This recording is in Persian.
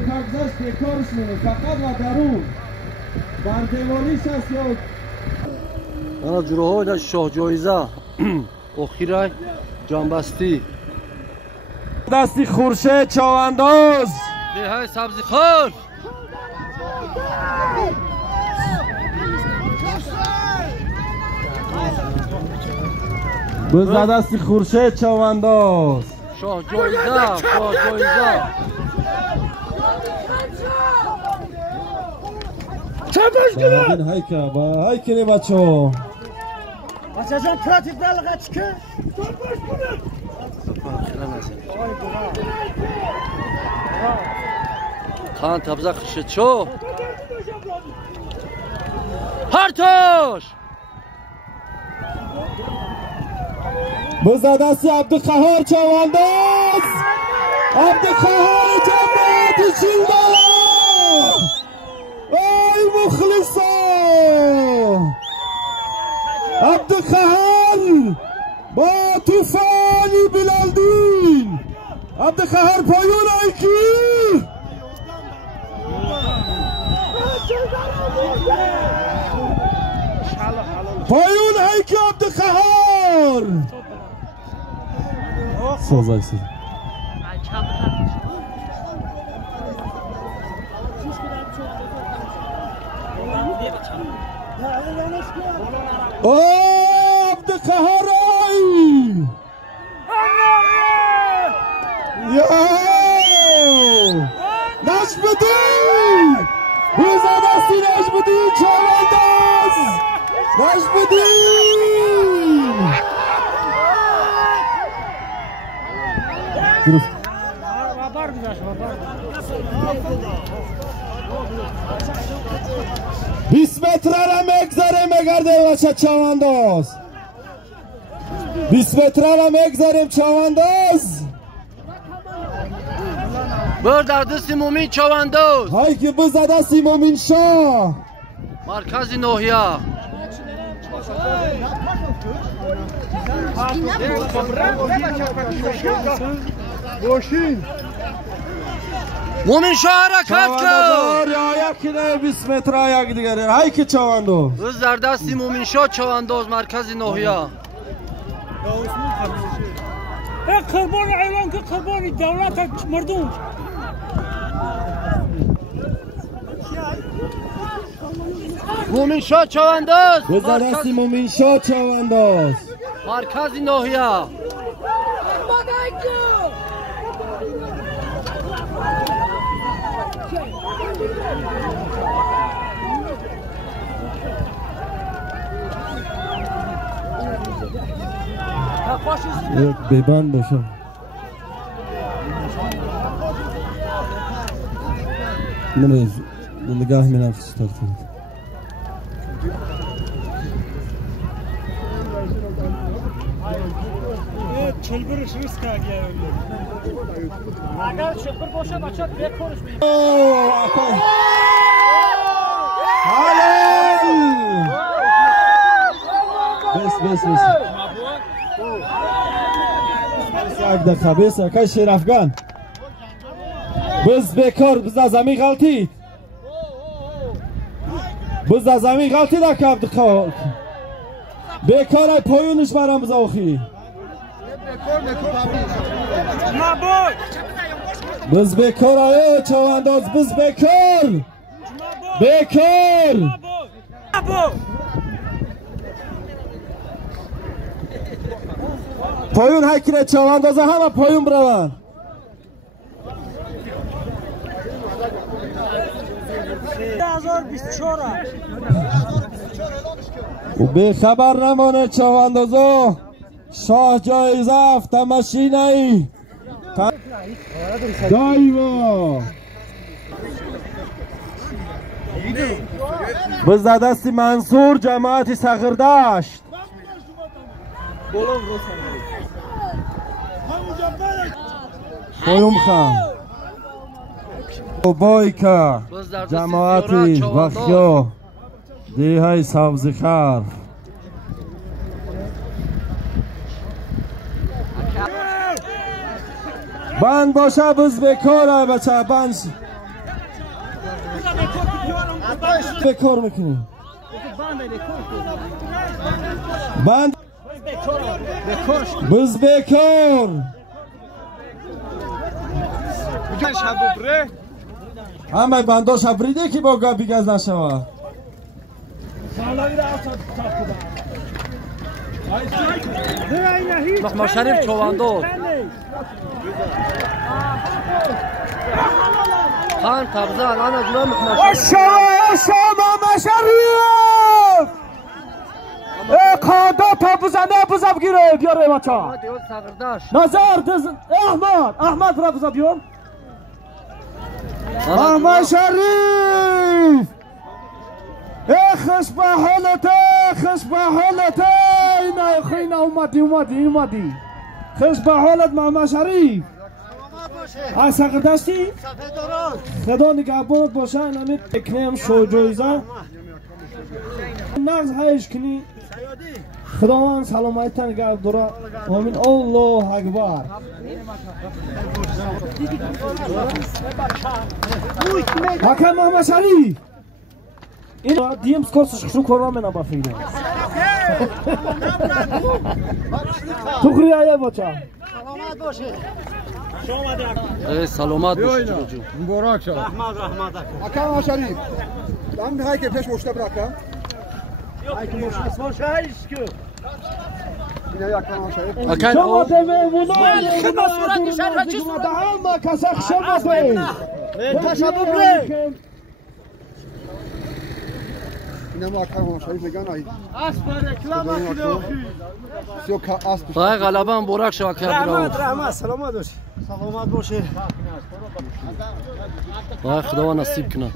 بپردازش بکارش مونه فقط و درون بردمانیش هست یا انا جروه های شاه جایزه اخیره جانبستی دستی خورشید چاوانداز دیهای سبزی خور بزد دستی خورشید چاوانداز شاه جایزه شاه جایزه ببین هایکه با هایکه بچه بچه جان پراتیف دلغه چکه خان تبزه خشت چو هر توش بزد دستی عبدالقهار چاوانداز عبدالقهار جمعیت چیلدالا ای مخلصا عبدالقهار با توفانی بلالدین عبدالقهار پایون ایکی پایون ایکی عبدالقهار سازای سید اوه عبدالقهار یا نجمدین بزد دستی نجمدین چاوانداز نجمدین درست 20 متر را میگذاریم مگرده بچه چاوانداز 20 متر را میگذاریم چاوانداز بر در دست مومین چاوانداز هایی که بزد دستی مومین شاه مرکز ناحیه مومین شاه حرکت کرد یکی نه 20 متر یک دیگره هایی که چاوانداز بز در دستی مومین شاه چاوانداز مرکز ناحیه قربان اعلان که قربان دولت مردم مومین شاه چاوانداز بزد دستی مومین شاه چاوانداز مرکز ناحیه یک ببند باشم من نگاه میرم چطور کنید چلبرش ریسک آگیا اگر چلبر باشه بچه بکارش میگه بس یک دقیقه بس که شیر افغان بز بکار بز از زمین غلطید بز از زمین غلطید که عبدالقهار بکار ای پایونش برام بزاوخی بز بکار ای چاوانداز بز بکار پایون هکره چاواندازه همه پایون برون و به خبر نمانه چاواندازه شاه جایزه افته ماشینه دایوا بزد دستی منصور جماعت صغردشت پایوم خان و بایکا جماعتی وخیا دیهای سبزی خر بند باشه بز بکاره بچه بند بکار میکنی بند بز بکار همه بندا شبریده که با گابی گز نشوه محمد شریف چوانداز خان تبزان انا جلو محمد شما محمد شریف قادا تا بزنه بزن گیره بیاره بچه نظر احمد برا بزن بیار محمد شریف خوش به حالت اینا خیلی اومدی خوش به حالت محمد شریف از سقدستی خدا نگهبانت باشه نمید اکنیم شو جایزه نغز هایش کنی خداوند سلامت نگه داره آمین الله اکبر حکم محمد شریف این دیم سکورسش شو کار من با فیلم تو خریه بچه سلامت باشه سلامت باشه جو مبارک شد رحمت حکم شریف من میخوای که پیش مشته برکم شما میمونید خدمت صورت شهر چی صورت همه کسک شما بید تشبه بره اینم حکم شریف میگن ای خدای غلبه هم برک شو که رحمت سلامت باشه خدای خدا نصیب کنه